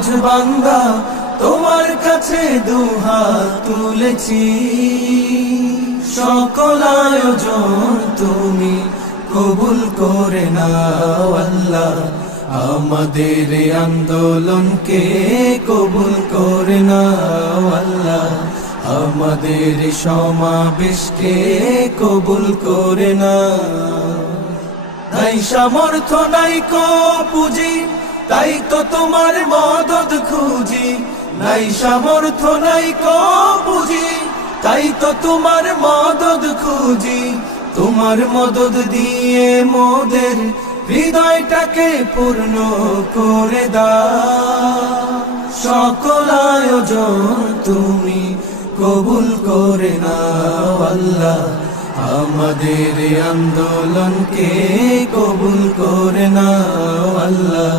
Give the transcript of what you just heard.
বুঝ বান্দা তোমার কাছে দুহাত তুলেছি, সকল আয়োজন তুমি কবুল করে নাও আল্লাহ, আমাদের আন্দোলনকে কবুল করে নাও আল্লাহ, আমাদের সমাবেশকে কবুল করে নাও। নাই সামর্থ্য নাই কো পুঁজি, তাই তো তোমার মদদ খুঁজি, নাই সামর্থ্য নাই কো পুঁজি, তাই তো তোমার মদদ খুঁজি, তোমার মদদ দিয়ে মোদের হৃদয়টাকে পূর্ণ করে দাও, সকল আয়োজন তুমি কবুল করে নাও আল্লাহ, আমাদের আন্দোলনকে কবুল করে নাও আল্লাহ।